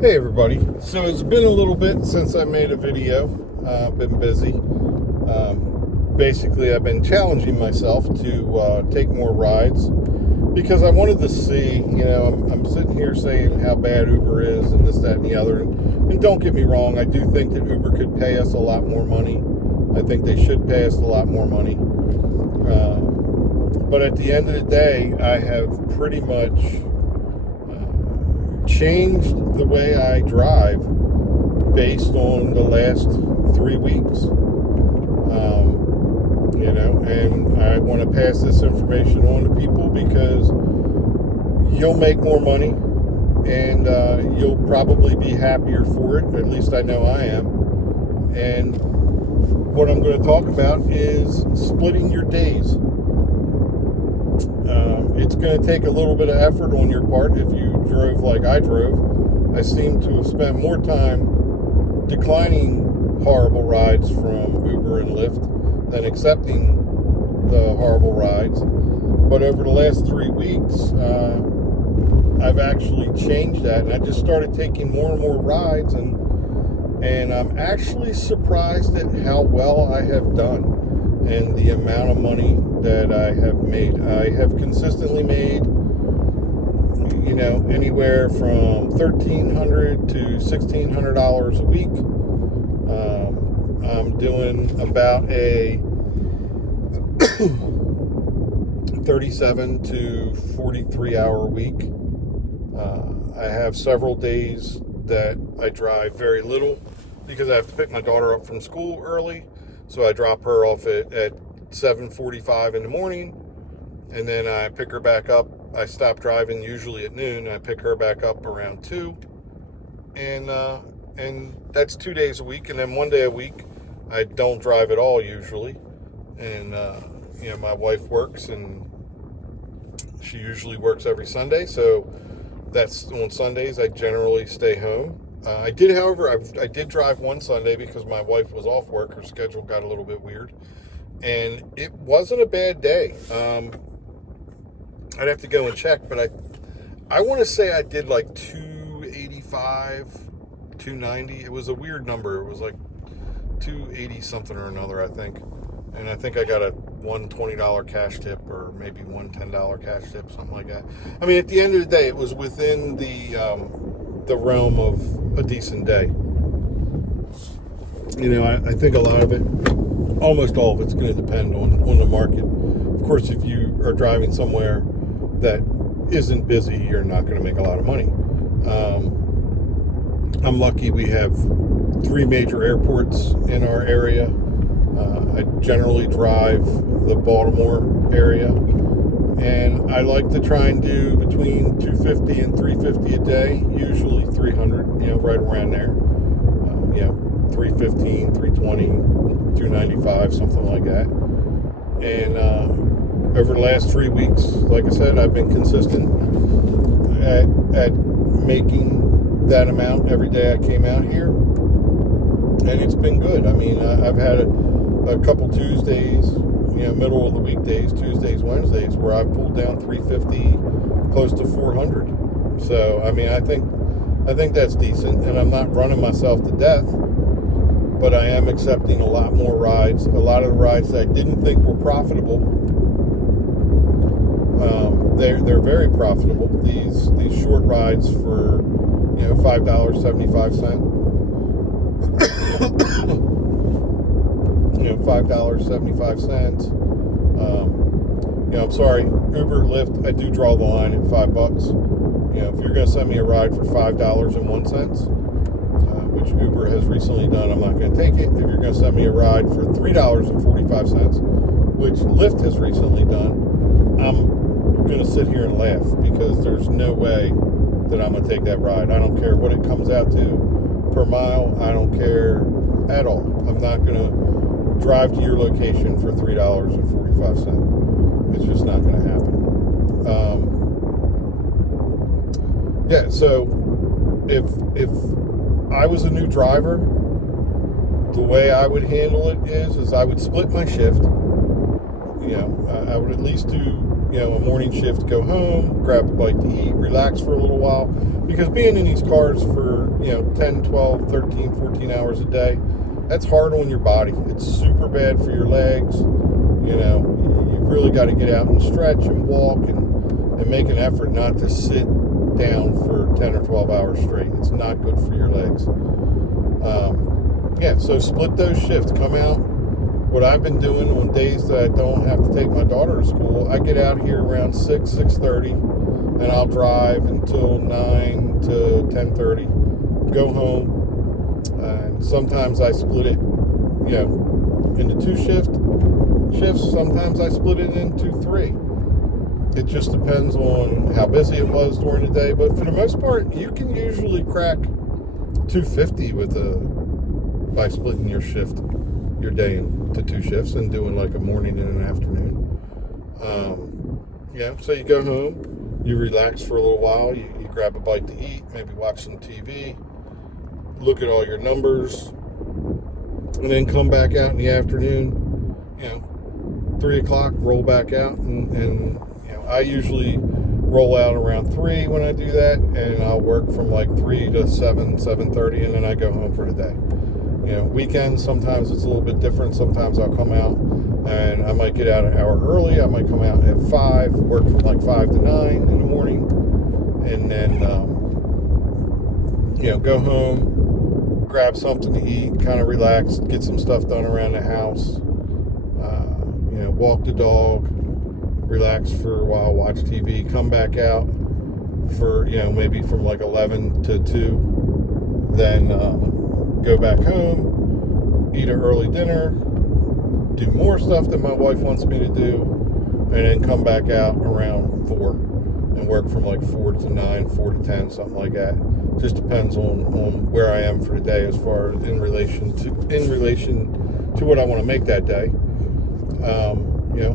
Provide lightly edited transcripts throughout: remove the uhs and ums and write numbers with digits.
Hey everybody, so it's been a little bit since I made a video. I've been busy. Basically, I've been challenging myself to take more rides because I wanted to see, I'm sitting here saying how bad Uber is and this, that, and the other. And don't get me wrong, I do think that Uber could pay us a lot more money. I think they should pay us a lot more money. But at the end of the day, I have pretty much changed the way I drive based on the last 3 weeks. And I want to pass this information on to people because you'll make more money and you'll probably be happier for it. At least I know I am. And what I'm going to talk about is splitting your days. It's going to take a little bit of effort on your part if you drove like I drove. I seem to have spent more time declining horrible rides from Uber and Lyft than accepting the horrible rides. But over the last 3 weeks, I've actually changed that, and I just started taking more and more rides, and I'm actually surprised at how well I have done and the amount of money that I have made. I have consistently made, anywhere from $1,300 to $1,600 a week. I'm doing about a 37 to 43 hour week. I have several days that I drive very little because I have to pick my daughter up from school early. So I drop her off at 7:45 in the morning, and then I pick her back up. I stop driving usually at noon, and I pick her back up around 2. And that's 2 days a week. And then 1 day a week, I don't drive at all usually. And, my wife works, and she usually works every Sunday. So that's on Sundays, I generally stay home. I did drive one Sunday because my wife was off work. Her schedule got a little bit weird. And it wasn't a bad day. I'd have to go and check, but I want to say I did like 285, 290. It was a weird number. It was like 280 something or another, I think. And I think I got a $120 cash tip, or maybe $110 cash tip, something like that. I mean, at the end of the day, it was within the realm of a decent day. I think a lot of it, almost all of it's going to depend on the market. Of course, if you are driving somewhere that isn't busy, you're not going to make a lot of money. I'm lucky we have 3 major airports in our area. I generally drive the Baltimore area, and I like to try and do between 250 and 350 a day, usually 300, right around there. 315, 320, 295, something like that. And over the last 3 weeks, like I said, I've been consistent at making that amount every day I came out here, and it's been good. I mean, I've had a couple Tuesdays, middle of the weekdays, Tuesdays, Wednesdays, where I've pulled down 350, close to 400. So, I mean, I think that's decent, and I'm not running myself to death, but I am accepting a lot more rides. A lot of the rides that I didn't think were profitable, they're very profitable. These short rides for $5.75. $5.75. I'm sorry, Uber, Lyft, I do draw the line at $5. If you're going to send me a ride for $5.01, which Uber has recently done, I'm not going to take it. If you're going to send me a ride for $3.45, which Lyft has recently done, I'm going to sit here and laugh because there's no way that I'm going to take that ride. I don't care what it comes out to per mile. I don't care at all. I'm not going to drive to your location for $3.45. It's just not going to happen. So if I was a new driver, the way I would handle it is I would split my shift. I would at least do a morning shift, go home, grab a bite to eat, relax for a little while, because being in these cars for 10, 12, 13, 14 hours a day. That's hard on your body. It's super bad for your legs. You've really got to get out and stretch and walk and make an effort not to sit down for 10 or 12 hours straight. It's not good for your legs. So split those shifts. Come out. What I've been doing on days that I don't have to take my daughter to school, I get out here around 6:30, and I'll drive until 9 to 10:30, go home, and sometimes I split it, into two shifts. Sometimes I split it into three. It just depends on how busy it was during the day, but for the most part, you can usually crack 250 by splitting your day into two shifts and doing like a morning and an afternoon. So you go home, you relax for a little while, you grab a bite to eat, maybe watch some TV, look at all your numbers, and then come back out in the afternoon, 3 o'clock, roll back out, and I usually roll out around 3 when I do that, and I'll work from like 3 to 7:30, and then I go home for the day. Weekends, sometimes it's a little bit different. Sometimes I'll come out and I might get out an hour early. I might come out at 5, work from like 5 to 9 in the morning, and then, go home, grab something to eat, kind of relax, get some stuff done around the house, walk the dog, relax for a while, watch TV, come back out for, maybe from like 11 to 2, then go back home, eat an early dinner, do more stuff that my wife wants me to do, and then come back out around 4 and work from like 4 to 9, 4 to 10, something like that. Just depends on where I am for the day as far as in relation to what I want to make that day.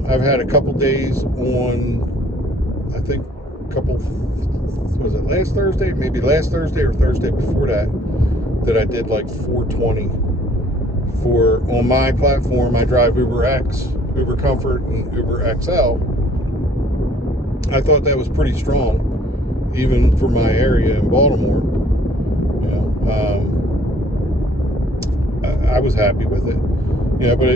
I've had a couple days on, I think was it last Thursday? Maybe last Thursday or Thursday before that I did like 420 on my platform. I drive Uber X, Uber Comfort, and Uber XL. I thought that was pretty strong, even for my area in Baltimore. I was happy with it. But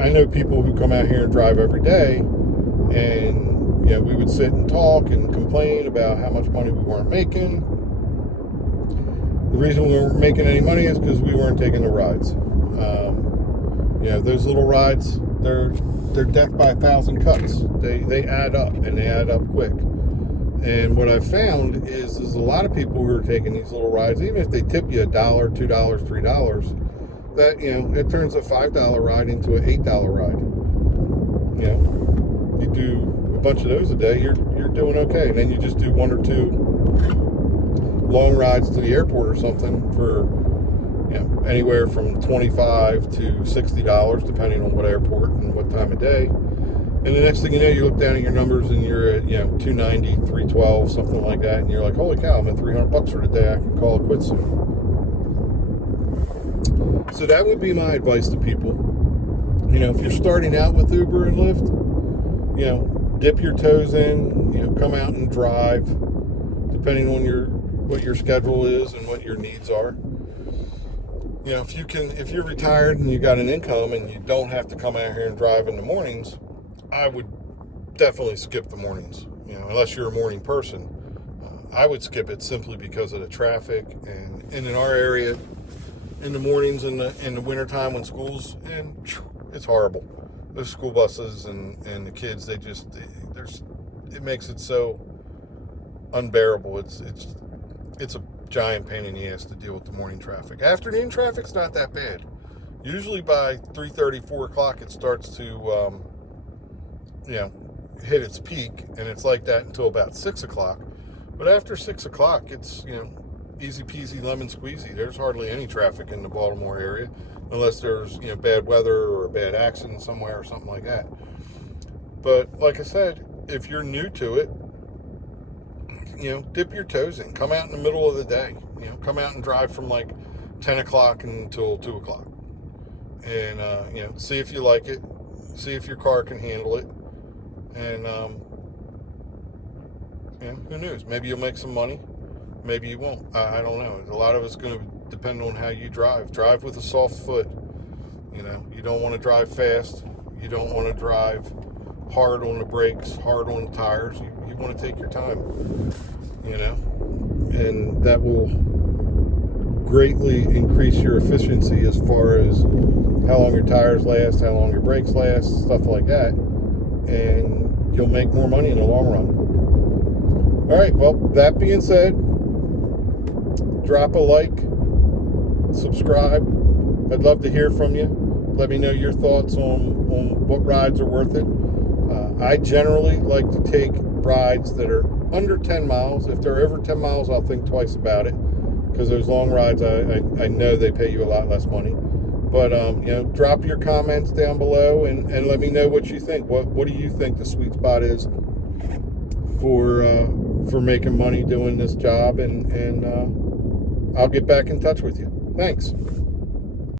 I know people who come out here and drive every day, and we would sit and talk and complain about how much money we weren't making. The reason we weren't making any money is because we weren't taking the rides. Those little rides, they're death by 1,000 cuts. They add up, and they add up quick. And what I've found is a lot of people who are taking these little rides, even if they tip you $1, $2, $3, that, it turns a $5 ride into an $8 ride. You do a bunch of those a day, you're doing okay. And then you just do 1 or 2 long rides to the airport or something for, anywhere from $25 to $60, depending on what airport and what time of day. And the next thing you know, you look down at your numbers and you're at, $290, $312, something like that. And you're like, holy cow, I'm at $300 for the day. I can call it quits soon. So that would be my advice to people. If you're starting out with Uber and Lyft, dip your toes in, come out and drive, depending on what your schedule is and what your needs are. If you're retired and you got an income and you don't have to come out here and drive in the mornings, I would definitely skip the mornings, unless you're a morning person. I would skip it simply because of the traffic, and in our area, in the mornings in the wintertime when school's in, it's horrible. Those school buses and the kids, it makes it so unbearable. It's a giant pain in the ass to deal with the morning traffic. Afternoon traffic's not that bad. Usually by 3:30, 4 o'clock, it starts to hit its peak, and it's like that until about 6 o'clock. But after 6 o'clock, it's easy peasy lemon squeezy. There's hardly any traffic in the Baltimore area, unless there's bad weather or a bad accident somewhere or something like that. But like I said, if you're new to it, dip your toes in. Come out in the middle of the day. Come out and drive from like 10 o'clock until 2 o'clock. And, see if you like it. See if your car can handle it. And, who knows? Maybe you'll make some money. Maybe you won't. I don't know. A lot of it's going to depend on how you drive. Drive with a soft foot. You know, you don't want to drive fast. You don't want to drive hard on the brakes, hard on the tires. You want to take your time, you know, and that will greatly increase your efficiency as far as how long your tires last, how long your brakes last, stuff like that, and you'll make more money in the long run. All right, well, that being said, drop a like, subscribe. I'd love to hear from you. Let me know your thoughts on what rides are worth it. I generally like to take rides that are under 10 miles. If they're over 10 miles, I'll think twice about it, because those long rides, I know they pay you a lot less money. But, you know, drop your comments down below and let me know what you think. What do you think the sweet spot is for making money doing this job? And I'll get back in touch with you. Thanks.